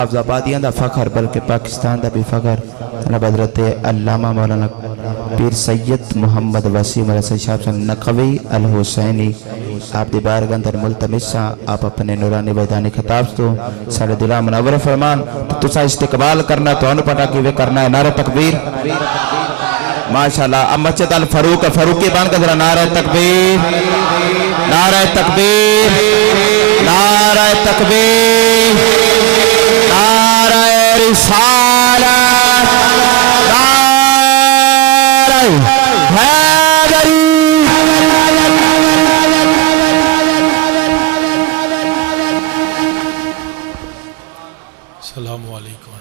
حافظ آبادیاں دا فخر بلکہ پاکستان دا بھی فخر جناب حضرت علامہ مولانا پیر سید محمد وسیم رسول شاہ صاحب نقوی الحسینی آپ دی بارگاہ اندر ملتمساں آپ اپنے نورانی ویدانی خطاب تو سارے دلہ منور فرمان تو تسا استقبال کرنا تو انو پٹا کی وہ کرنا ہے نعرہ تکبیر ماشاءاللہ اب مسجد الفاروق فاروقی بان کا ذرا نعرہ تکبیر نعرہ تکبیر نعرہ تکبیر نعرہ رسالت نعرہ حیدری السلام علیکم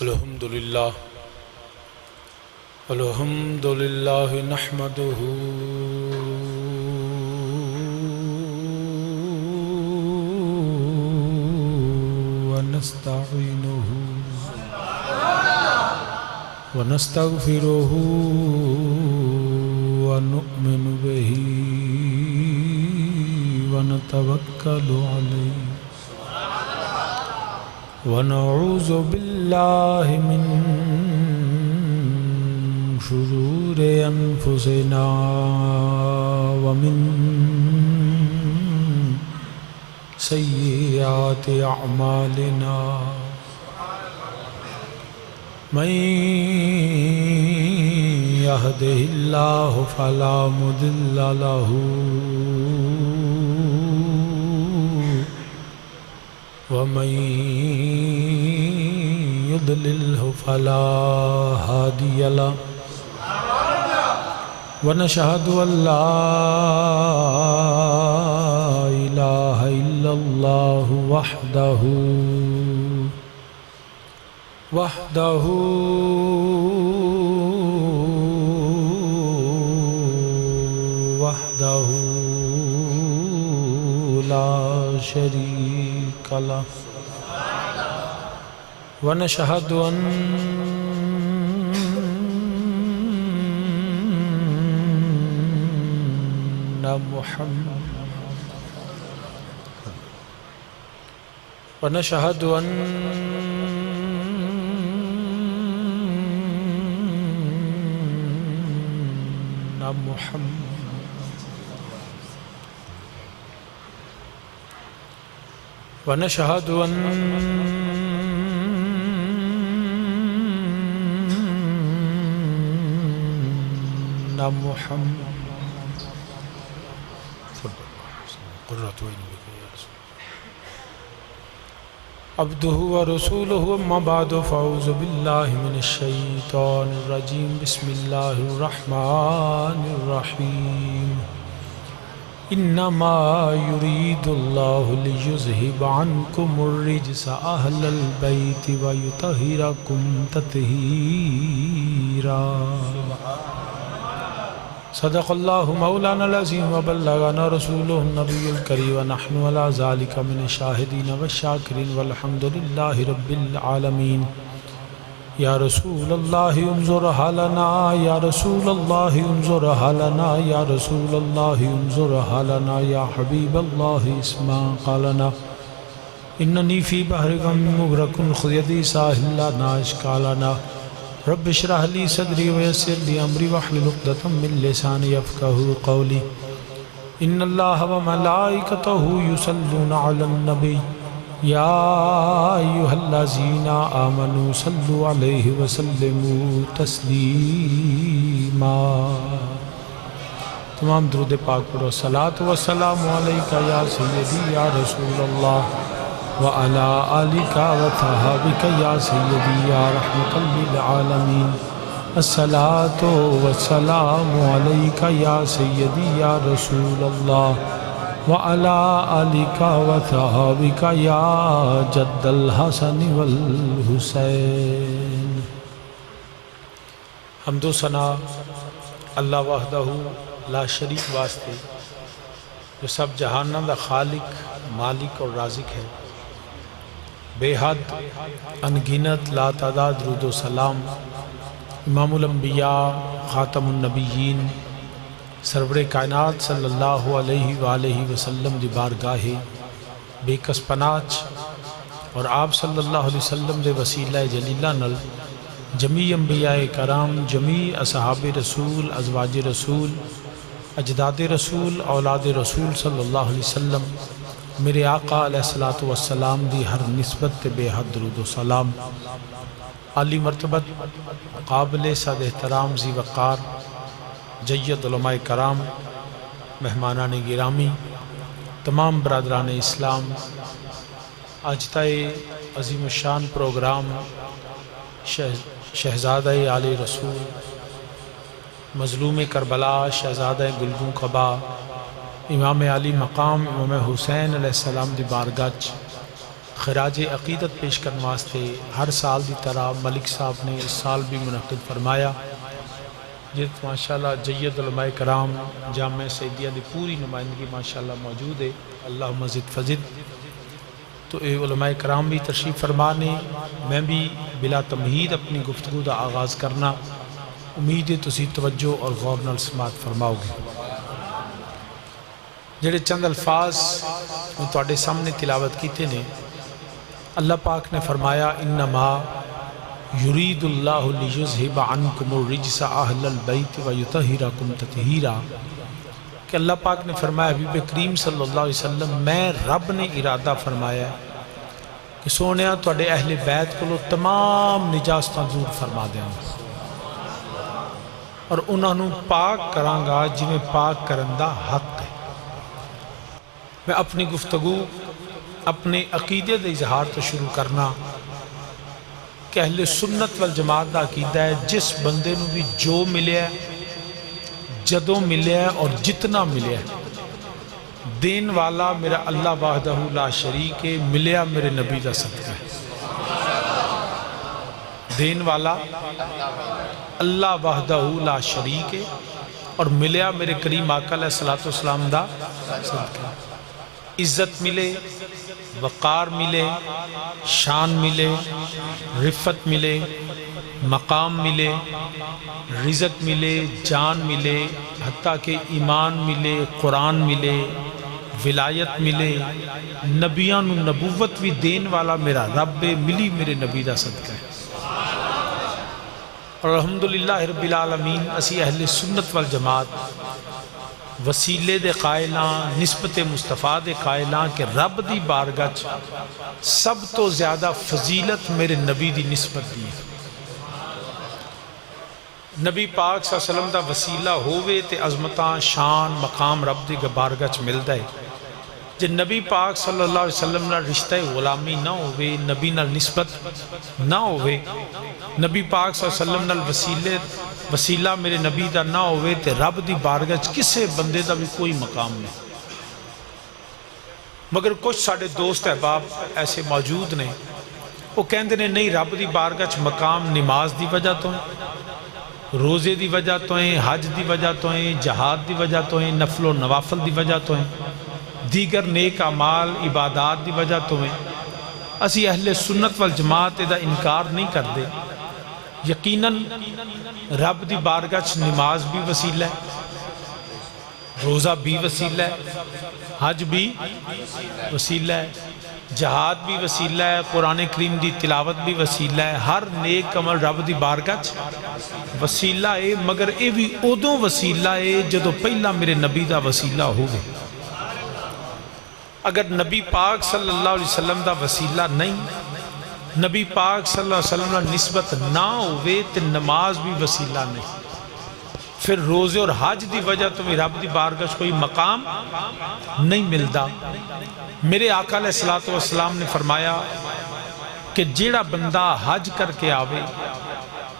الحمدللہ الحمدللہ نحمدہ ونستعینہ ونستغفرہ ونؤمن بہ ونتوکل علیہ ونعوذ باللہ من شرور انفسنا ومن سیئات اعمالنا من یہدہ اللہ فلا مضل لہ ومن يضلله فلا هادي له ونشهد أن لا إله إلا الله وحده لا شريك له ونشهد أن ونشهد أن محمد قرۃ عین بک یا رسول عبدہ ورسولہ اما بعد فاعوذ باللہ من الشیطان الرجیم بسم اللہ الرحمن الرحیم انما یرید اللہ لیذہب عنکم الرجس اہل البیت ویطہرکم تطہیرا صدق اللہ مولانا العظیم وبلغنا رسولہ النبی الکریم ونحن علی ذالک من الشاہدین والشاکرین والحمدللہ رب العالمین یا رسول اللہ انظر حالنا یا رسول اللہ انظر حالنا یا رسول اللہ انظر حالنا یا حبیب اللہ اسمع قالنا اننی فی بحر غم مغرق خذ یدی ساحل لا اشکالنا رب اشرح لی صدری ویسر لی امری واحلل عقدۃ من لسانی یفقہوا قولی ان اللہ وملائکتہ یصلون علی النبی یا ایہا الذین آمنوا صلوا علیہ وسلموا تسلیما تمام درود پاک پڑھو صلاۃ و سلام علیکہ یا سیدی یا رسول اللہ وعلى آلك وصحابك يا سيدي يا رحمة للعالمين الصلاة والسلام عليك يا سيدي يا رسول الله وعلى آلك وصحابك يا جد الحسن والحسين حمد و ثنا اللہ وحدہ لا شریک واسطے جو سب جہانوں دا خالق مالک اور رازق ہے بے حد انگنت لا تعداد درود و سلام امام الانبیاء خاتم النبیین سرور کائنات صلی اللہ علیہ وآلہ وسلم دی بارگاہ بے کس پناچ اور آپ صلی اللہ علیہ وسلم دے وسیلہ جلیلہ نل جمیع انبیاء کرام، جمیع اصحاب رسول، ازواج رسول، اجداد رسول، اولاد رسول صلی اللہ علیہ وسلم، میرے آقا علیہ السلام دی ہر نسبت تے بے حد درود و سلام۔ عالی مرتبت قابل صد احترام ذی وقار جید علماء کرام، مہمانان گرامی، تمام برادران اسلام، آج تائے عظیم الشان پروگرام شہزادہ عالی رسول، مظلوم کربلا، شہزادہ گلبن قبا، امام علی مقام امام حسین علیہ السلام دی بارگاہ خراج عقیدت پیش کرنے واسطے ہر سال دی طرح ملک صاحب نے اس سال بھی منعقد فرمایا، جت ماشاءاللہ جید علماء کرام جامعہ سعیدیہ دی پوری نمائندگی ماشاءاللہ موجود ہے، اللہم زد فزد۔ تو اے علماء کرام بھی تشریف فرما نے، میں بھی بلا تمہید اپنی گفتگو دا آغاز کرنا، امید ہے تسی توجہ اور غور نال سماعت فرماؤ گے۔ جڑے چند الفاظ میں تواڈے سامنے تلاوت کیتے نے، اللہ پاک نے فرمایا انما یرید اللہ لیذھب عنکم الرجس اہل البیت ویطہرکم تطہیرا، کہ اللہ پاک نے فرمایا حبیب کریم صلی اللہ علیہ وسلم میں رب نے ارادہ فرمایا کہ سونیا تواڈے اہل بیت کو تمام نجاستاں دور فرما دیں اور انہاں نوں پاک کراں گا جویں پاک کرن دا حق ہے۔ میں اپنی گفتگو اپنے عقیدے دے اظہار تو شروع کرنا کہ اہل سنت والجماعت دا عقیدہ ہے جس بندے نوں بھی جو ملیا ہے، جدوں ملیا ہے اور جتنا ملیا ہے، دین والا میرا اللہ وحدہ لا شریک ہے، ملیا میرے نبی دا صدقہ ہے۔ دین والا اللہ وحدہ لا شریک ہے اور ملیا میرے کریم آقا علیہ السلام دا صدقہ ہے۔ عزت ملے، وقار ملے، شان ملے، رفت ملے، مقام ملے، رزق ملے، جان ملے، حتیٰ کہ ایمان ملے، قرآن ملے، ولایت ملے، نبیاں نو نبوت بھی دین والا میرا رب ملی میرے نبی دا صدقہ ہے۔ اور الحمدللہ رب العالمین اسی اہل سنت والجماعت وسیلے دے قائلاں، نسبت مصطفیٰ دے قائلاں کہ رب دی بارگاہ سب تو زیادہ فضیلت میرے نبی دی نسبت دی ہے۔ نبی پاک صلی اللہ علیہ وسلم دا وسیلہ ہووے تے عظمتاں، شان، مقام رب دی بارگاہ ملدا ہے۔ جے نبی پاک صلی اللہ علیہ وسلم نال رشتہ غلامی نہ ہووے، نبی نال نسبت نہ ہووے، نبی پاک صلی اللہ علیہ وسلم نال وسیلہ میرے نبی دا نہ ہوئے تے رب دی بارگاہ کسے بندے دا بھی کوئی مقام نہیں۔ مگر کچھ ساڑھے دوست احباب ایسے موجود نے، وہ کہندے نے نہیں رب دی بارگاہ مقام نماز دی وجہ تو ہیں، روزے دی وجہ تو ہیں، حج دی وجہ تو ہیں، جہاد دی وجہ تو ہیں، نفل و نوافل دی وجہ تو ہیں، دیگر نیک اعمال عبادات دی وجہ تو ہیں۔ اسی اہل سنت والجماعت دا انکار نہیں کر دے، یقیناً رب دی بارگاہ نماز بھی وسیلہ ہے، روزہ بھی وسیلہ ہے، حج بھی وسیلہ ہے، جہاد بھی وسیلہ ہے، قرآن کریم دی تلاوت بھی وسیلہ ہے، ہر نیک عمل رب دی بارگاہ وسیلہ ہے، مگر اے بھی ادوں وسیلہ ہے جدو پہلا میرے نبی دا وسیلہ ہوگے۔ اگر نبی پاک صلی اللہ علیہ وسلم دا وسیلہ نہیں، نبی پاک صلی اللہ علیہ وسلم نے نسبت نہ ہوئے تو نماز بھی وسیلہ نہیں، پھر روزے اور حج دی وجہ تو رب دی بارگاہ کوئی مقام نہیں ملتا۔ میرے آقا علیہ السلام نے فرمایا کہ جیڑا بندہ حج کر کے آوے،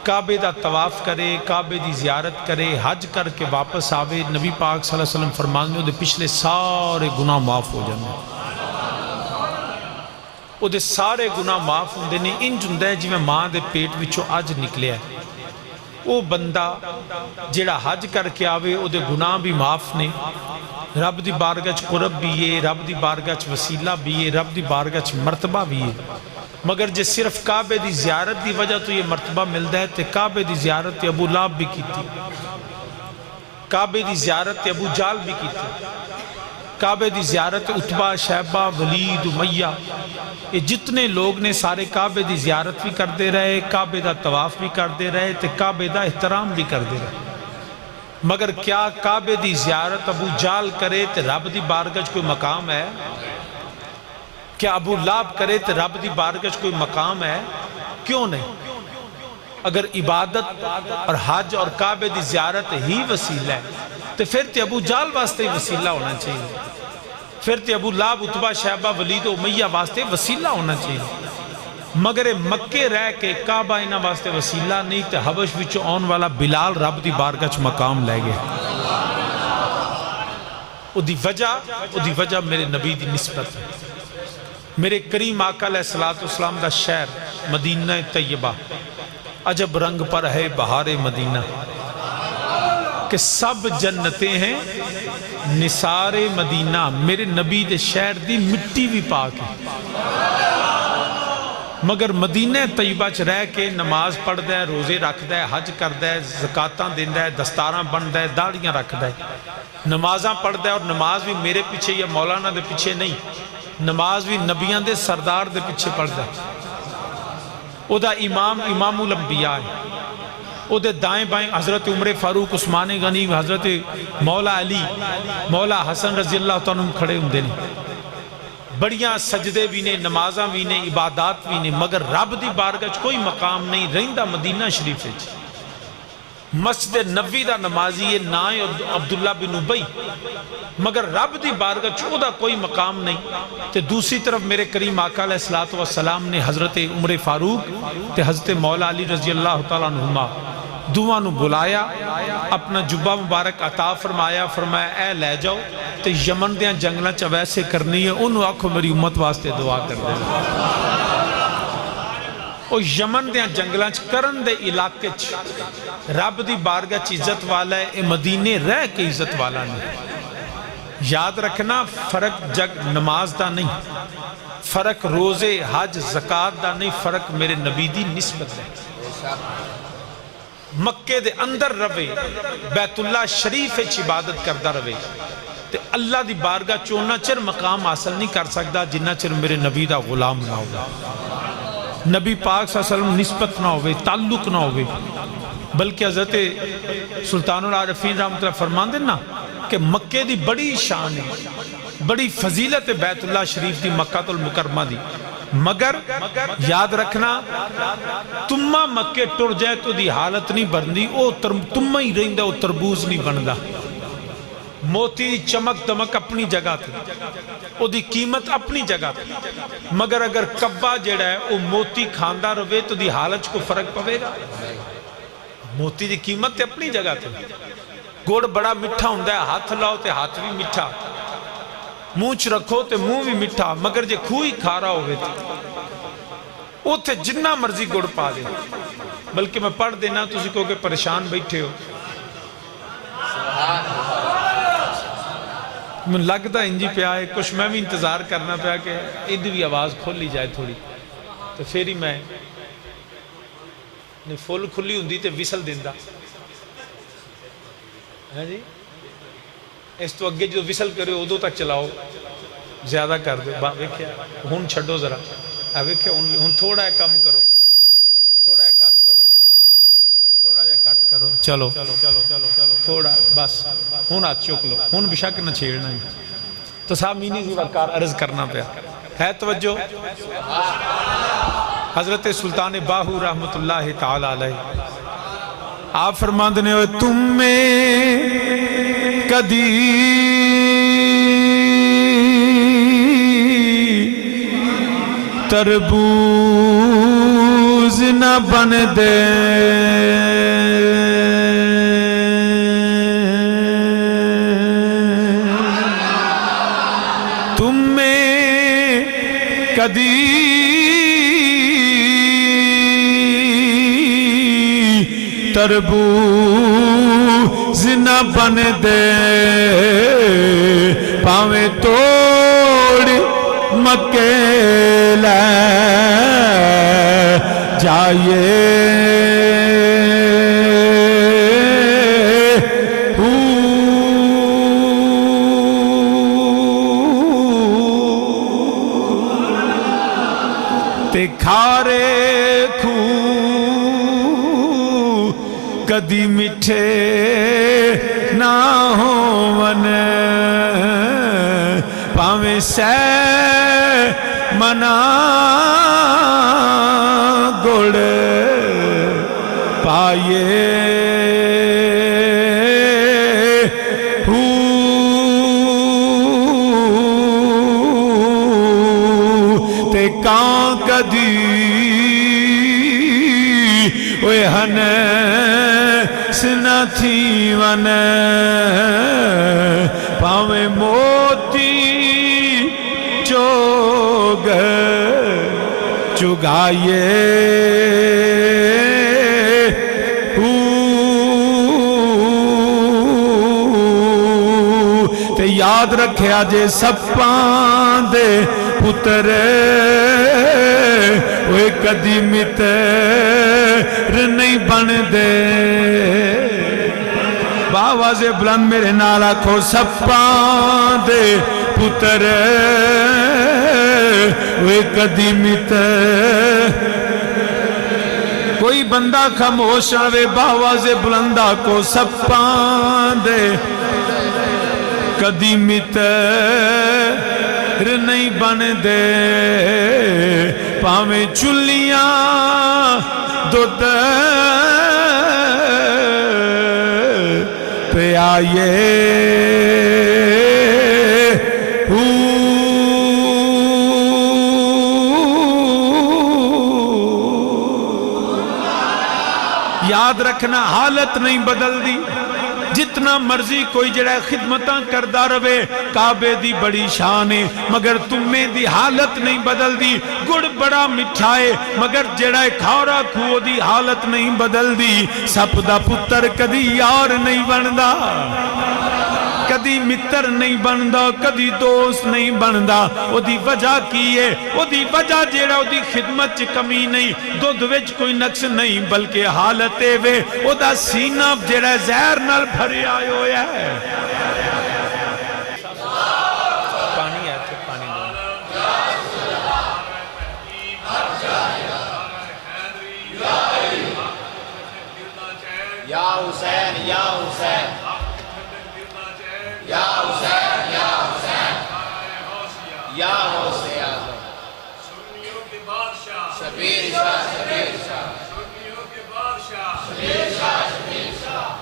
کعبے دا طواف کرے، کعبے دی زیارت کرے، حج کر کے واپس آوے، نبی پاک صلی اللہ علیہ وسلم فرمانے دے پچھلے سارے گناہ معاف ہو جانے، وہ دے سارے گناہ معاف ہوندے نے۔ انج ہوندا ہے جویں ماں دے پیٹ وچوں اج نکلیا ہے، وہ بندہ جیڑا حج کر کے آوے وہ دے گناہ بھی معاف نے، رب دی بارگاہ قرب بھی ہے، رب دی بارگاہ وسیلہ بھی ہے، رب دی بارگاہ مرتبہ بھی ہے۔ مگر جے صرف کعبے دی زیارت دی وجہ تو یہ مرتبہ ملتا ہے، تے کعبے دی زیارت ابو لہب بھی کی تھی، کعبے دی زیارت ابو جال بھی کی تھی، کعبے دی زیارت اتبا شیبہ ولید امیہ یہ جتنے لوگ نے سارے کعبے دی زیارت بھی کردے رہے، کعبے دا طواف بھی کردے رہے تے کعبے دا احترام بھی کردے رہے، مگر کیا کعبے دی زیارت ابو جال کرے تے رب دی بارگاہ کوئی مقام ہے؟ کیا ابو لہب کرے تے رب دی بارگاہ کوئی مقام ہے؟ کیوں نہیں؟ اگر عبادت اور حج اور کعبے دی زیارت ہی وسیلہ ہے تو پھر تے ابو جال واسطے ہی وسیلہ ہونا چاہیے، پھر تے ابو لہب اتبا شیبہ ولید امیہ واسطے وسیلہ ہونا چاہیے، مگر مکے رہ کے کعبہ انہاں واسطے وسیلہ نہیں تے حبش وچ آن والا بلال رب دی بارگاہ چ مقام لے گئے۔ او دی وجہ میرے نبی دی نسبت ہے، میرے کریم آقا علیہ السلام دا شہر مدینہ طیبہ، عجب رنگ پر ہے بہار مدینہ کہ سب جنتیں ہیں نثار مدینہ، میرے نبی دے شہر دی مٹی بھی پاک ہے، مگر مدینہ طیبہ چ رہ کے نماز پڑھدا ہے، روزے رکھدا ہے، حج کردا ہے، زکاتاں دیندا ہے، دستاراں بندا ہے، داڑیاں رکھدا ہے، نمازاں پڑھدا ہے، اور نماز بھی میرے پیچھے یا مولانا دے پیچھے نہیں، نماز بھی نبیاں دے سردار دے پیچھے پڑھدا ہے، او دا امام الانبیاء ہے، او دے دائیں بائیں حضرت عمر فاروق عثمان غنی حضرت مولا علی مولا حسن رضی اللہ عنہ کھڑے ہوندے نے، بڑیاں سجدے بھی نے، نمازاں بھی نے، عبادات بھی نے، مگر رب دی بارگاہ چ کوئی مقام نہیں رہندا مدینہ شریف وچ۔ مسجد نبوی دا نمازی ہے نا عبداللہ بن ابی، مگر رب دی بارگاہ چ او دا کوئی مقام نہیں، تے دوسری طرف میرے کریم آقا علیہ السلام نے حضرت عمر فاروق تے حضرت مولا علی رضی اللہ تعالیٰ عنہما دعا نو بلایا، اپنا جبہ مبارک عطا فرمایا اے لے جاؤ تے یمن دیاں جنگلاں چ ویسے کرنی ہے، انہوں آکھو میری امت واسطے دعا کر دے۔ او یمن دیاں جنگلاں چ کرن دے علاقے چ رب دی بارگاہ چ عزت والا ہے، اے مدینے رہ کے عزت والا نہیں۔ یاد رکھنا فرق جگ نماز دا نہیں، فرق روزے حج زکات دا نہیں، فرق میرے نبی دی نسبت ہے۔ مکے دے اندر روے، بیت اللہ شریف وچ عبادت کردا روے تے اللہ دی بارگاہ چونا چر مقام حاصل نہیں کر سکدا جنہ چر میرے نبی دا غلام نہ ہوگا، نبی پاک صلی اللہ علیہ وسلم نسبت نہ ہوئے، تعلق نہ ہوئے، بلکہ حضرت سلطان العارفین رحمۃ اللہ فرمان دینا کہ مکے دی بڑی شان ہے، بڑی فضیلت بیت اللہ شریف دی مکہ المکرمہ دی، مگر یاد رکھنا تمہ مکے ٹر جائے تو دی حالت نہیں بندی، او تمہ ہی رہندہ او تربوز نہیں بندہ۔ موتی دی چمک دمک اپنی جگہ تھی، او دی قیمت اپنی جگہ تھی، مگر اگر کبا جڑا ہے او موتی کھاندہ روے تو دی حالت کو فرق پوے گا۔ موتی دی قیمت تے اپنی جگہ تھی، گوڑ بڑا مٹھا ہوندہ ہے، ہاتھ لاؤ تے ہاتھ بھی مٹھا، مونچ رکھو تے منہ بھی مٹھا، مگر جے کھوئی کھارا ہوئے تھے او تے جنہ مرضی گوڑ پا دے۔ بلکہ میں پڑھ دینا تسی کو کہ پریشان بیٹھے ہو، میں لگتا انجی پہ آئے، کچھ میں بھی انتظار کرنا پیا کہ ادھ بھی آواز کھولی جائے تھوڑی، تو پھر ہی میں فل کھلی ہوندی تے وصل دیندہ ہے جی، اس تو اگے جو وصل کرے ادھو تک چلاؤ، زیادہ کر دو، ویکھیا ہون چھڑو ذرا، ویکھیا ہون تھوڑا ہے کم کرو، تھوڑا ہے کٹ کرو، تھوڑا ہے کٹ کرو، چلو تھوڑا بس، ہون ہاتھ چوک لو، ہون بشک نہ چھیڑنا ہی، تو صاحب مینی زیوہ کار عرض کرنا پیا ہے۔ توجہ حضرت سلطان باہو رحمت اللہ تعالیٰ علیہ آپ فرماندنے ہوئے تم میں کدی تربوز نہ بن دے، تم میں کدی تربوز نہ بن دے، پاویں توڑ مکے لے جائے، تے کھارے کھو کدی مٹھے نہ ہون پاویں سہ منا گڑ پائیے تے کان کدی اوے ہن سنا تھی ون پاویں موتی چوگ چگائیے تے یاد رکھیا جے سپاں دے پتر اوے کدی متر نہیں بن دے باواز بلند میرے نال آکھو سپاں دے پتر اوے کدی متر کوئی بندہ خاموش رہے باواز بلند آکھو سپاں دے کدی متر نہیں بن دے پاویں چلیاں دودھ پہ آئیے یاد رکھنا حالت نہیں بدل دی جتنا مرضی کوئی جڑا خدمتاں کردہ روے کعبے دی بڑی شان ہے مگر تمہیں دی حالت نہیں بدل دی گڑ بڑا مٹھائے مگر جڑا کھارا کھو دی حالت نہیں بدل دی سپ دا پتر کدی یار نہیں بندا کدی متر نہیں بندا کدی دوست نہیں بندا او دی وجہ کی ہے او دی وجہ جیڑا او دی خدمت چ کمی نہیں دودھ وچ کوئی نقص نہیں بلکہ حالت وے او دا سینہ جیڑا زہر نال بھرے آئے ہویا ہے پانی ہے تو پانی دو یا حسین یا حسین یا حسین یا حسین یا حسین اعظم سنیوں کے بادشاہ شبیر شاہ شبیر شاہ سنیوں کے بادشاہ شبیر شاہ شبیر شاہ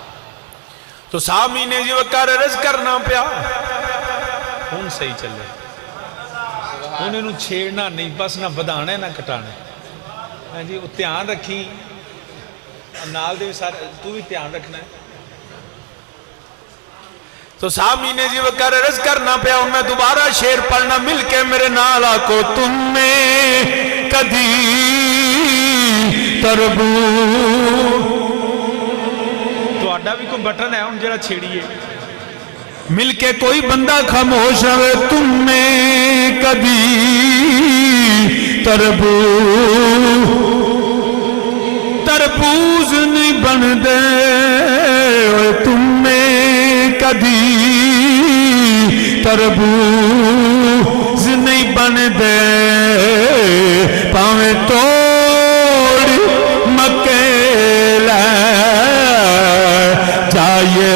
تو سامی نے جو کر رز کرنا پیا ان صحیح چلے انہیں نو چھیڑنا نہیں بس نہ بدانا ہے نہ کٹانا ہے جی وہ تیان رکھی نال دے سارے تو بھی تیان رکھنا ہے تو سامی نے جی وکر رز کرنا پیا ان میں دوبارہ شیر پڑھنا مل کے میرے نالا کو تم میں کدی تربو تو آڈا بھی کوئی بٹن ہے ان جڑا چھیڑیے مل کے کوئی بندہ خاموش ہے تم میں کدی تربو تربوز نہیں بن دے تم میں کدی تربوز نہیں بن دے پاویں توڑ مکے لے جائیے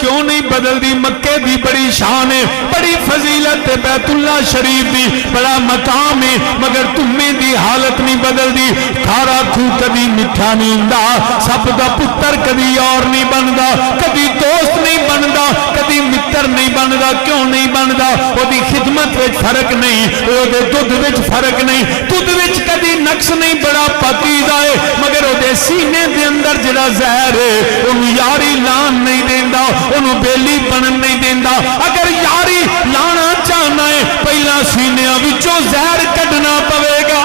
کیوں نہیں بدل دی مکے دی بڑی شان ہے بڑی فضیلت ہے بیت اللہ شریف دی بڑا مقام ہے مگر تمہیں دی حالت نہیں بدل دی کھارا کھو کبھی مٹھا نہیں ہوندا سپ دا پتر کبھی اور نہیں بندا کبھی دوست نہیں بندا کبھی متر نہیں بندا کیوں نہیں بندا وہ دی خدمت وچ فرق نہیں وہ دے دودھ وچ فرق نہیں دودھ وچ کبھی نقص نہیں بڑا پاکیزہ ہے مگر وہ دے سینے دے اندر جڑا زہر ہے انہوں یاری لان نہیں دیندا انہوں بیلی بنن نہیں دیندہ اگر یاری لانا چاہنا ہے پہلا سینیاں وچوں زہر کڈنا پوے گا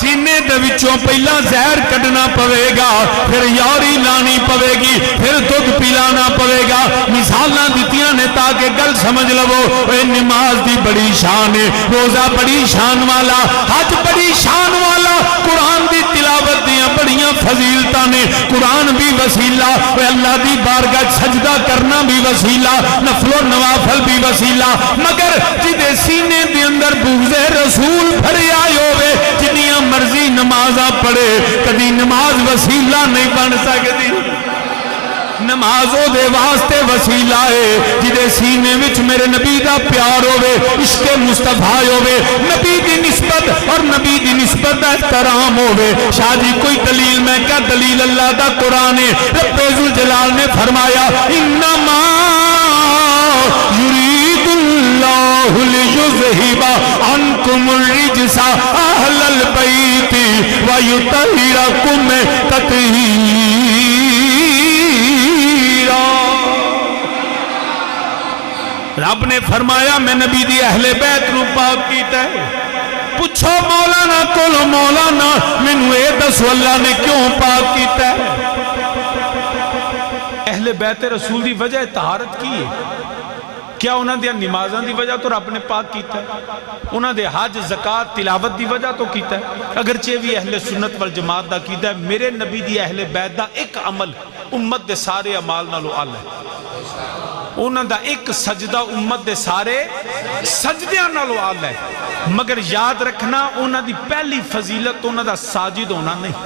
سینے دے وچوں پہلا زہر کڈنا پوے گا پھر یاری لانی پوے گی پھر دودھ پلانا پوے گا مثالاں دتیاں نے تاکہ گل سمجھ لو اے نماز دی بڑی شان ہے روزہ بڑی شان والا حج بڑی شان والا قرآن دی تلاوت دیاں بڑیاں فضیلتاں نے، قرآن بھی وسیلہ، اللہ دی بارگاہ سجدہ کرنا بھی وسیلہ، نفل و نوافل بھی وسیلہ، مگر جدے سینے دے اندر بغض رسول بھریا ہوئے جنیاں مرضی نمازاں پڑھے کدی نماز وسیلہ نہیں بن سکتی۔ نماز او دے واسطے وسیلہ ہے جدے سینے وچ میرے نبی دا پیار ہوئے، عشق مصطفیٰ ہوئے، نبی دی نسبت اور نبی دی نسبت دا احترام ہوئے۔ شاہ جی کوئی دلیل، میں کیا دلیل؟ اللہ دا قرآن ہے، رب ذوالجلال نے فرمایا انما یرید اللہ لیذہب عنکم الرجس اہل البیت ویطہرکم تطہیرا۔ رب نے فرمایا میں نبی دی اہل بیت نو پاک کیتا ہے۔ پوچھو مولانا کولو، مولانا مینوں اے دسو اللہ نے کیوں پاک کیتا ہے؟ اہل بیت رسول دی وجہ طہارت کی ہے؟ کیا انہاں دیا نمازاں دی وجہ تو رب نے پاک کیتا ہے؟ انہاں دے حج زکات تلاوت دی وجہ تو کیتا ہے؟ اگرچہ بھی اہل سنت والجماعت دا کیتا ہے، میرے نبی دی اہل بیت دا ایک عمل امت دے سارے اعمال نالوں اعلی ہے۔ انہاں دا ایک سجدہ امت دے سارے سجدیاں نالوں اعلی ہے، مگر یاد رکھنا انہاں دی پہلی فضیلت انہاں دا ساجد ہونا نہیں،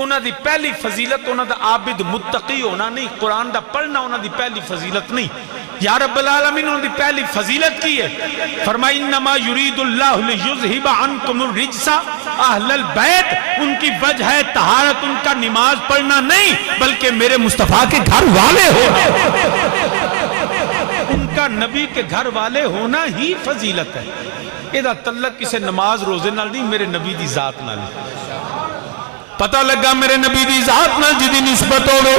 انہاں دی پہلی فضیلت انہاں دا عابد متقی ہونا نہیں، قرآن دا پڑھنا انہاں دی پہلی فضیلت نہیں۔ یا رب العالمین انہوں دی پہلی فضیلت کی ہے، فرمائی انما یرید اللہ لیذہب عنکم الرجس اہل البیت، ان کی وجہ ہے طہارت، ان کا نماز پڑھنا نہیں بلکہ میرے مصطفیٰ کے گھر والے ہونا، ان کا نبی کے گھر والے ہونا ہی فضیلت ہے۔ یہ تعلق کسے نماز روزے نال نہیں، میرے نبی دی ذات نال نہیں۔ پتہ لگا میرے نبی دی ذات نال جدی نسبت ہوئے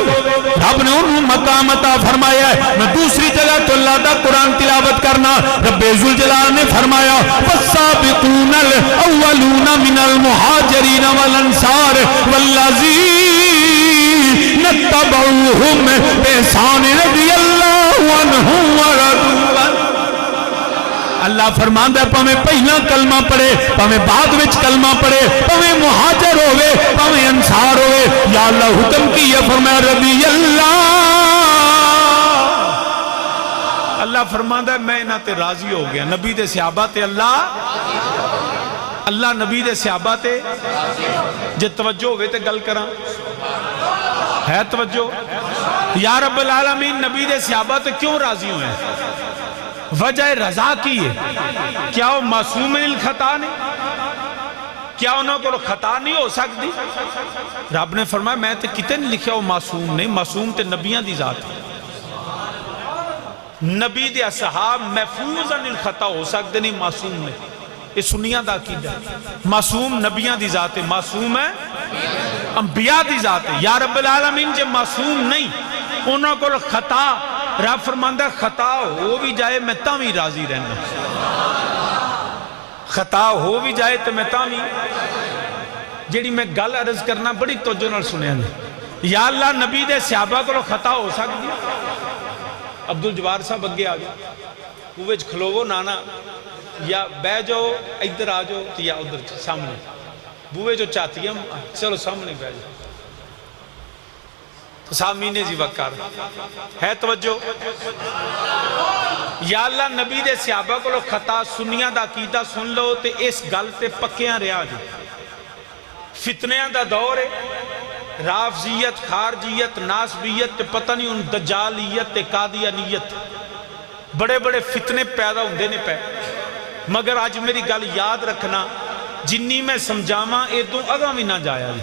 رب نے انہوں مقام عطا فرمایا ہے۔ میں دوسری جگہ تو اللہ دا قرآن تلاوت کرنا، رب ذوالجلال نے فرمایا والسابقون الاولون من المہاجرین والانصار والذین اتبعوہم بإحسان رضی اللہ عنہم ورضوا۔ اللہ فرماندا ہے پاویں پہلا کلمہ پڑھے، پاویں بعد وچ کلمہ پڑھے، پاویں مہاجر ہوئے، پاویں انصار ہوئے، یا اللہ حکم کی ہے فرمایا رضی اللہ، اللہ فرماندا ہے میں انہاں تے راضی ہو گیا۔ نبی دے صحابہ تے اللہ نبی دے صحابہ تے جے توجہ ہوئے تے گل کراں، ہے توجہ؟ یا رب العالمین نبی دے صحابہ تے کیوں راضی ہوئے ہیں؟ وجہ رضا کی ہے، کیا وہ معصوم الخطا نہیں؟ کیا انہوں کو خطا نہیں ہو سکتی؟ رب نے فرمایا میں تے کتے نہیں لکھیا وہ معصوم نہیں، معصوم تے نبیان دی ذات ہے۔ نبی دے اصحاب محفوظ عن الخطا ہو سکتے نہیں، معصوم نہیں۔ یہ سنیاں دا عقیدہ ہے، معصوم نبیان دی ذات ہے، معصوم ہے انبیاء دی ذات ہے۔ یا رب العالمین جے معصوم نہیں انہوں کو خطا، رب فرماندہ خطا ہو بھی جائے میں تاں بھی راضی رہنا، خطا ہو بھی جائے تو میں تاں بھی، جیڑی میں گل عرض کرنا بڑی توجہ نال سنیا نہیں۔ یا اللہ نبی دے صحابہ کو خطا ہو سکتی، عبدالجبار صاحب اگے آ گیا، کوئے کھلوو نانا، یا بے جاؤ ادھر آ جاؤ یا ادھر سامنے، بوئے جو چاہتی ہیں چلو سامنے بے جاؤ، سامنے جی وقار ہے توجہ۔ یا اللہ نبی دے صحابہ کو خطا سنیاں دا عقیدہ سن لو تے اس گل تے پکیاں رہا جی۔ فتنیاں دا دور ہے، رافضیت، خارجیت، ناسبیت تے پتہ نہیں ان دجالیت تے قادیانیت، بڑے بڑے فتنے پیدا ہوندے نے پہ، مگر آج میری گل یاد رکھنا جنی میں سمجھاواں اے تو اگاں بھی نہ جایا جی،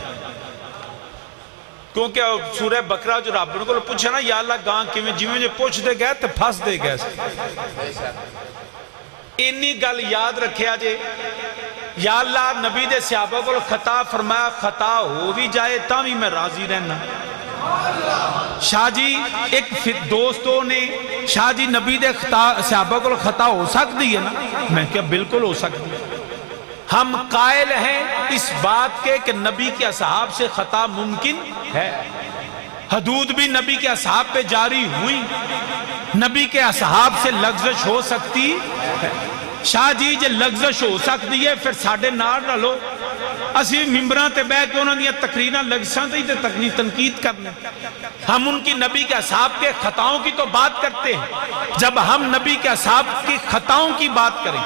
کیونکہ سورہ بقرہ جو رب نے کو پوچھا نا یا اللہ گاں کی میں جیویں جو پوچھ دے گئے تو پھاس دے گئے، انی گل یاد رکھے آجے۔ یا اللہ نبی دے صحابہ کو خطا فرمایا خطا ہو بھی جائے تاں بھی میں راضی رہنا۔ شاہ جی ایک دوستوں نے شاہ جی نبی دے صحابہ کو خطا ہو سکتی ہے نا؟ میں کیا بالکل ہو سکتی ہے۔ ہم قائل ہیں اس بات کے کہ نبی کے اصحاب سے خطا ممکن ہے، حدود بھی نبی کے اصحاب پہ جاری ہوئی، نبی کے اصحاب سے لغزش ہو سکتی ہے۔ شاہ جی جے لغزش ہو سکتی ہے پھر ساڑھے نار نہ لو، اسی ممبراں تے بیٹھ کے انہوں نے تقریراں لگساں تے تنقید کرنے. ہم ان کی نبی کے اصحاب کے خطاؤں کی تو بات کرتے ہیں. جب ہم نبی کے اصحاب کی خطاؤں کی بات کریں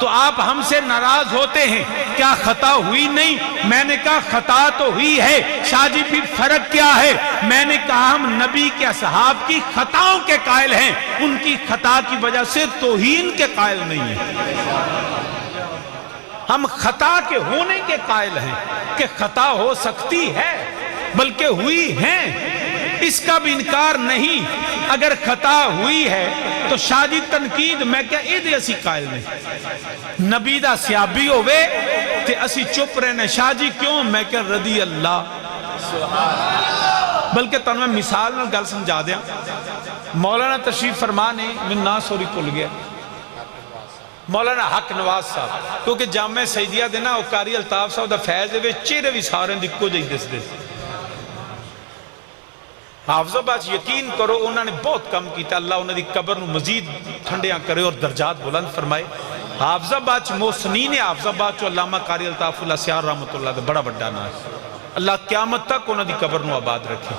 تو آپ ہم سے ناراض ہوتے ہیں. کیا خطا ہوئی نہیں؟ میں نے کہا خطا تو ہوئی ہے. شاہ جی بھی فرق کیا ہے؟ میں نے کہا ہم نبی کے اصحاب کی خطاؤں کے قائل ہیں, ان کی خطا کی وجہ سے توہین کے قائل نہیں ہیں. ہم خطا کے ہونے کے قائل ہیں کہ خطا ہو سکتی ہے بلکہ ہوئی ہیں, اس کا بھی انکار نہیں. اگر خطا ہوئی ہے تو شاہ جی تنقید میں کیا ایدے اسی قائل نہیں. نبی دا سیابی ہوئے تے اسی چپ رہنے. شاہ جی کیوں؟ میں کیا رضی اللہ. بلکہ تنہوں میں مثال میں گل سمجھا دیا. مولانا تشریف فرمانے میں نا سوری کھل گیا, مولانا حق نواز صاحب, کیونکہ جامعہ سیدیہ دینا او قاری الطاف صاحب دا فیض ہے چہرے بھی سارے دکھو جائی دس دس. حافظ آباد یقین کرو انہوں نے بہت کم کیتا. اللہ انہوں نے قبر نو مزید ٹھنڈیاں کرے اور درجات بلند فرمائے. حافظ آباد محسنین حافظ آباد چو علامہ قاری الطاف اللہ سیار رحمت اللہ دے بڑا بڑا نا ہے. اللہ قیامت تک انہوں نے قبر نو آباد رکھے.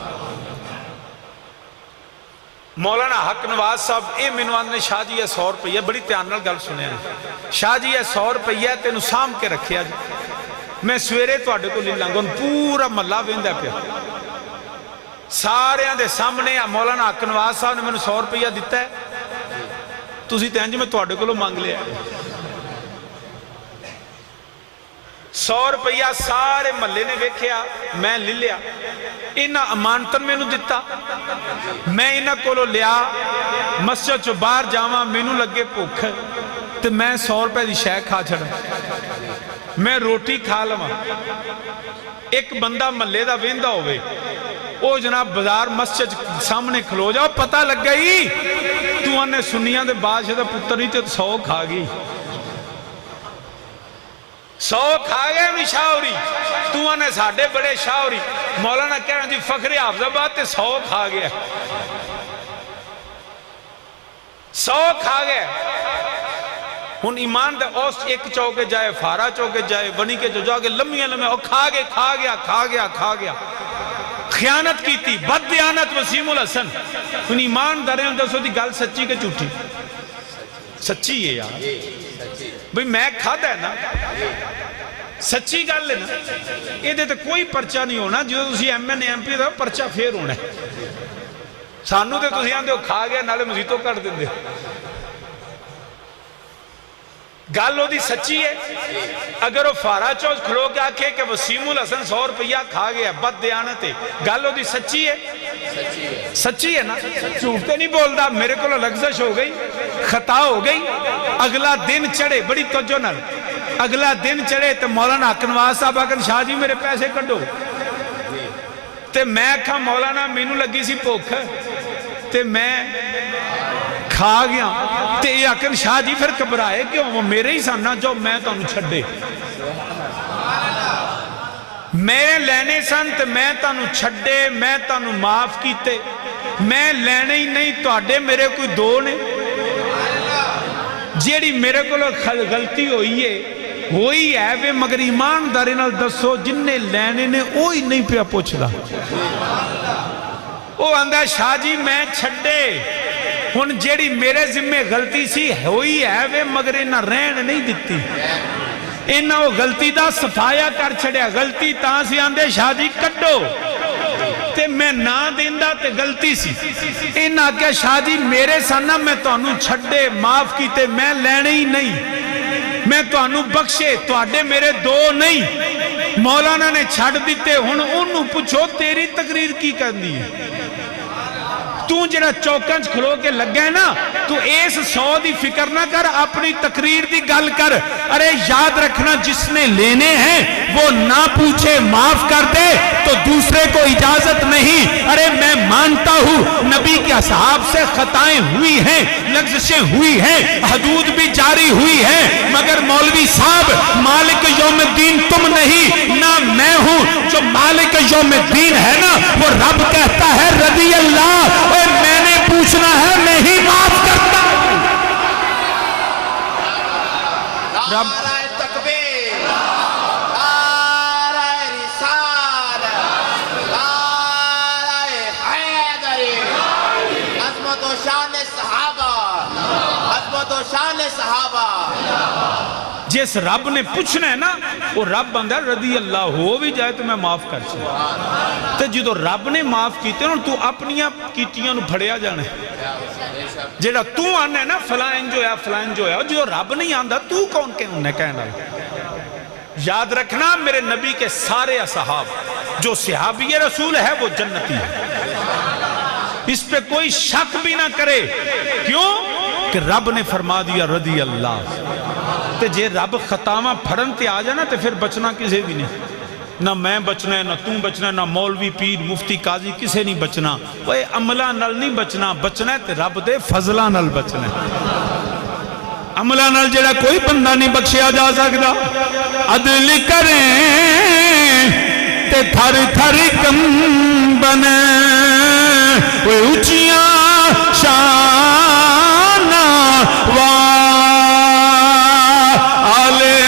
مولانا حق نواز صاحب اے منوان نے شاہ جی 100 روپیہ بڑی تیانل گل سنے ہیں. شاہ جی 100 روپیہ تینو سام کے رکھے جی, میں سویرے تو آڈے کو لے لانگا پورا ملہ ویندہ پیا. سارے دے سامنے مولانا حق نواز صاحب نے میں 100 روپیہ دیتا ہے, تُسی تینجی میں تو آڈے کو لو مانگ لیا. 100 روپیہ سارے ملے نے ویکھیا, میں لے لیا. انہا امانتن میں نو دیتا, میں انہا کو لو لیا مسجد چو باہر جاواں میں نو لگے پوکھ تے میں 100 روپے دی شے کھا چھڑا, میں روٹی کھا لواں. ایک بندہ ملے دا ویندہ ہوئے, او جناب بازار مسجد سامنے کھلو جاؤ, پتہ لگ گئی تو انہیں سنیاں دے بادشاہ دا پتری تے 100 کھا گئی. 100 کھا گئے انہیں شاہوری, تو انہیں ساڑھے بڑے شاہوری. مولانا کہہ رہے ہیں جی فخر حافظ آباد تے 100 کھا گیا. 100 کھا گئے. ان ایمان دے اوس ایک چوکے جائے, فارا چوکے جائے, بنی کے جو جاگے لمحیاں لمحیاں, اور کھا گیا. خیانت کی تھی, بد دیانت وسیم الحسن. ان ایمان دارے ہیں دسو دی گل سچی کے جھوٹی؟ سچی ہے یار بھئی, میں کھا دے نا سچی گل ہے نا. یہ دیتے کوئی پرچہ نہیں ہونا, جو تسی ایم این ایم پی دا پرچہ پھیر ہونا ہے. سانو دے تسی آن دے کھا گیا نالے مزیدوں کر دیں دے. گل ہو دی سچی ہے. اگر وہ فارا چوز کھڑو کے آکھے کہ وسیم الحسن 100 روپیہ کھا گیا, بد دیانت ہے, گل ہو دی سچی ہے. سچی ہے نا, جھوٹے نہیں بول دا. میرے کو لغزش ہو گئی, خطا ہو گئی. اگلا دن چڑھے, بڑی توجہ نال, اگلا دن چڑھے تو مولانا حق نواز صاحب آکن شاہ جی میرے پیسے کڈو. تے میں کھا مولانا مینو لگی سی بھوک, تے میں کھا گیا. تے یہ آکن شاہ جی پھر گھبرائے کیوں, وہ میرے ہی سامنا جو میں تانوں چھڈے. میں لینے سن تے میں تانوں چھڈے, میں تانوں معاف کیتے. میں لینے ہی نہیں, تو آڈے میرے کوئی دو نے. جیڑی میرے کو غلطی ہوئی ہے وے, مگر ایمانداری نال دسو جن نے لینے نے وہی نہیں پیا پوچھدا. وہ آندہ شاہ جی میں چھڈے, ہن جیڑی میرے ذمہ غلطی سی ہوئی ہے وے, مگر انہاں رہن نہیں دیتی. انہاں وہ غلطی دا صفایا کر چھڑیا. غلطی تاں سی آندے شاہ جی کڈو, تے میں نہ دیندہ تے غلطی سی. انہاں کہ شاہ جی میرے سانہ میں تو انہوں چھڑے معاف کیتے, میں لینے ہی نہیں, میں تو انہوں بخشے, تو آڈے میرے دو نہیں. مولانا نے چھڑ دیتے. ہن انہوں پوچھو تیری تقریر کی کر دی ہے, تو جڑا چوکنچ کھلو کے لگ گئے نا, تو ایس 100 دی فکر نہ کر, اپنی تقریر دی گل کر. ارے یاد رکھنا جس نے لینے ہیں وہ نہ پوچھے معاف کر دے تو دوسرے کو اجازت نہیں. ارے میں مانتا ہوں نبی کے اصحاب سے خطائیں ہوئی ہیں, لغزشیں ہوئی ہیں, حدود بھی جاری ہوئی ہیں, مگر مولوی صاحب مالک یوم الدین تم نہیں نہ میں ہوں. جو مالک یوم الدین ہے نا وہ رب کہتا ہے رضی اللہ, اور میں نے پوچھنا ہے میں ہی معاف کرتا ہوں. رب آل صحابہ. جس رب نے پوچھنا ہے نا وہ رب بندہ رضی اللہ ہو بھی جائے تو میں معاف کر چاہوں. تو جدو رب نے معاف کیتے نا تو اپنیاں کیتیاں نو پھڑیا جانا ہے. جیڑا تو آنا ہے نا فلائن جو ہے فلائن جو ہے جو رب نہیں آندہ تو کون کہ انہیں کہنا ہے. یاد رکھنا میرے نبی کے سارے اصحاب جو صحابی رسول ہے وہ جنتی ہے. اس پہ کوئی شک بھی نہ کرے. کیوں کہ رب نے فرما دیا رضی اللہ. تے جے رب خطاواں پھڑن تے آ جانا تے پھر بچنا کسے بھی نہیں. نہ میں بچنا ہے نہ تم بچنا ہے نہ مولوی پیر مفتی قاضی کسے نہیں بچنا. وہ عملہ نل نہیں بچنا. بچنا ہے تے رب دے فضلہ نل بچنا ہے. عملہ نل جڑا کوئی بندہ نہیں بخشیا جا سکتا. عدل کریں تے تھر تھر کم بنے وہ اونچیاں شان والے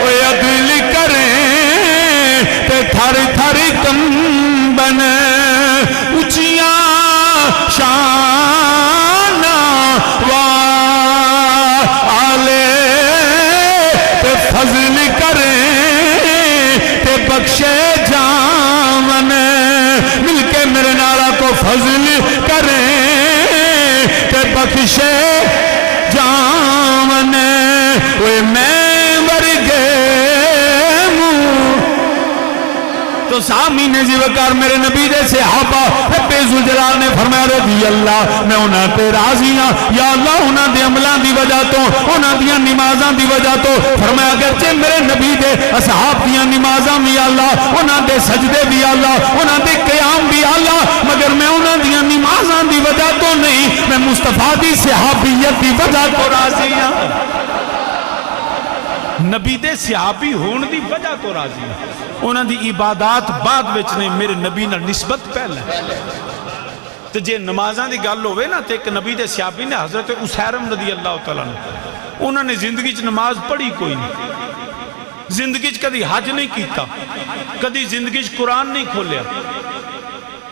وہ عدل کریں تے تھر تھر کم بنے اونچیاں شان والے تے فضل کریں تے بخشے جامن. مل کے میرے نالا کو فضل کریں تے بخشے جامن. وہ میں ورگے تو سامین زیوکار میرے نبی دے صحابہ رب ذوالجلال نے فرمایا رضی اللہ میں انہاں تے راضی ہاں یا اللہ انہاں دے عملاں دی وجہ تو انہاں دیاں نمازاں دی وجہ تو. فرمایا اگرچہ میرے نبی دے اصحاب دیاں نمازاں بھی اللہ انہاں دے سجدے بھی اللہ انہاں دے قیام بھی اللہ مگر میں انہاں دیاں نمازاں دی وجہ تو نہیں میں مصطفیٰ دی صحابیت دی وجہ تو راضی ہاں. نبی دے صحابی ہون دی وجہ تو راضی ہاں. انہاں دی عبادات بعد وچ نے میرے نبی نال نسبت پہلے. تو جے نمازاں دی گل ہوئے نا تے ایک نبی دے صحابی نے حضرت اسیرم رضی اللہ تعالیٰ نے انہوں نے زندگی چ نماز پڑھی کوئی نہیں. زندگی چ کدی حج نہیں کیتا کدی زندگی چ قرآن نہیں کھولیا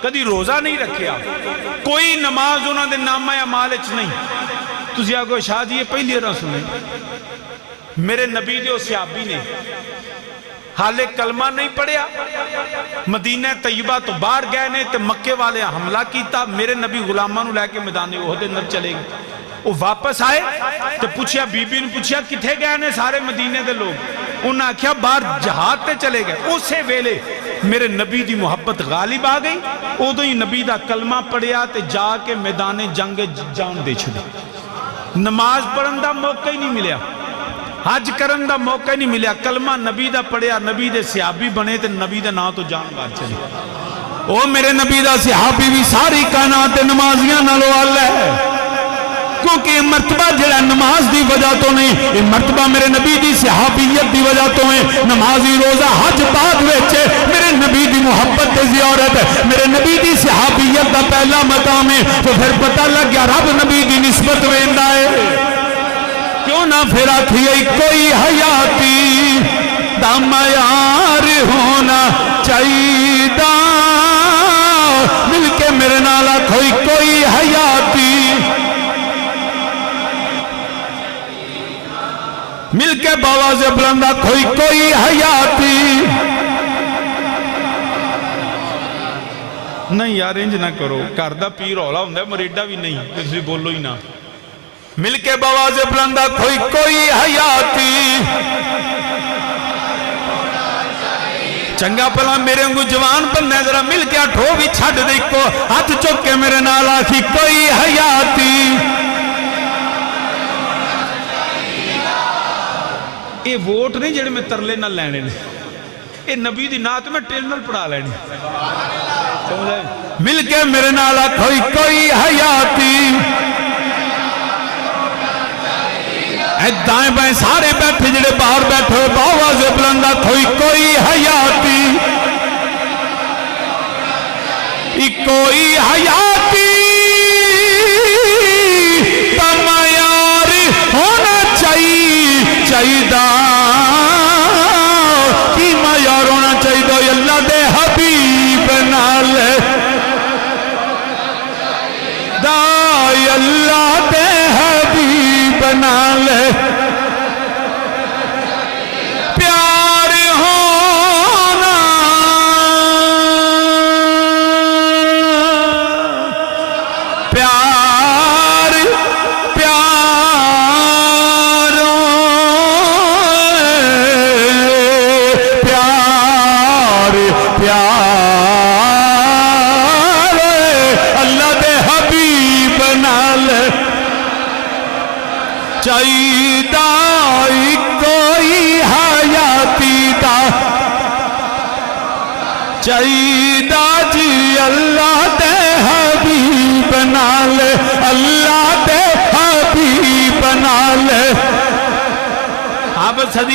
کدی روزہ نہیں رکھیا کوئی نماز انہوں نے نامہ اعمال وچ نہیں. تسی آگو شاہ جی یہ پہلی بار سنیں میرے نبی دے صحابی نے حالے کلمہ نہیں پڑھیا مدینہ طیبہ تو باہر گئے نے تے مکے والے حملہ کیتا. میرے نبی غلامہ نو لے کے میدان احد اندر چلے گئے. وہ واپس آئے تے پوچھیا بی بی نے پوچھیا کتھے گئے نے سارے مدینے دے لوگ. انہاں آکھیا باہر جہاد تے چلے گئے. اسے ویلے میرے نبی دی محبت غالب آ گئی. ادو ہی نبی دا کلمہ پڑھیا تے جا کے میدان جنگ جان دے چھڑی. نماز پڑھن دا موقع ہی نہیں ملیا حج کرن دا موقع نہیں ملیا. کلمہ نبی دا پڑھیا نبی دے صحابی بنے تے نبی دے نا تو جان بات چلی. او میرے نبی دا صحابی بھی ساری کائنات نمازیاں نالوں والا ہے کیونکہ یہ مرتبہ جڑا نماز دی وجہ تو نہیں یہ مرتبہ میرے نبی دی صحابیت دی وجہ تو ہے. نمازی روزہ حج بعد ویچے میرے نبی دی محبت دی زیارت میرے نبی دی صحابیت دا پہلا مقام ہے. تو پھر پتہ لگ گیا رب نبی دی نسبت ویندا ہے. کیوں نہ پھر آکھیے کوئی حیاتی دا معیار ہونا چاہیے. مل کے میرے نالا کوئی حیاتی مل کے باواز بلندہ کوئی حیاتی نہیں یار انج نہ کرو گھر دا پیر ہولا ہوندا مریڈا بھی نہیں تسی بولو ہی نہ. مل کے باواز بلندہ کوئی حیاتی چنگا پلا میرے انگو جوان بننے ذرا مل کے اٹھو بھی چھڑ دیکھو ہاتھ چک کے میرے نال آکھی کوئی حیاتی. یہ ووٹ نہیں جڑے میں ترلے نہ لینے نے یہ نبی دی نات میں ٹیلنل پڑھا لینے. مل کے میرے نال آکھی کوئی حیاتی دائیں بائیں سارے بیٹھے جڑے باہر بیٹھے باواز بلندہ کوئی حیاتی کوئی حیاتی تا معیار ہونا چاہیے کی معیار ہونا چاہیے اللہ دے حبیب نال دا اللہ دے حبیب چاہیدہ کوئی حیاتی دا چاہیدہ جی اللہ دے حبیب نال اللہ دے حبیب نال آپ صدیق